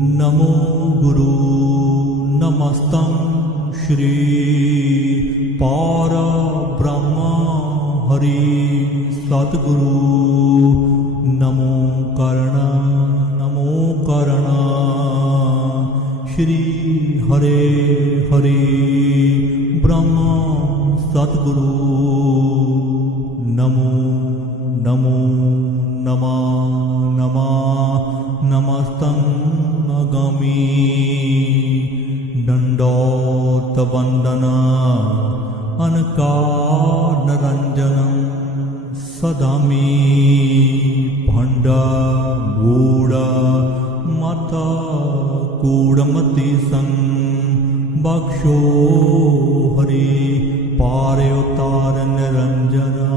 नमो गुरु नमस्तं श्री परब्रह्म हरि सद्गुरु नमो कर्ण श्री हरे हरि ब्रह्म सद्गुरु नमो नमो नमः नमः नमस्तं नगामि दण्डोतवन्दना अनकारनरञ्जनं सदामि भण्डमूढ मत कूढमति सं बक्षो हरि पारयोतार निरञ्जना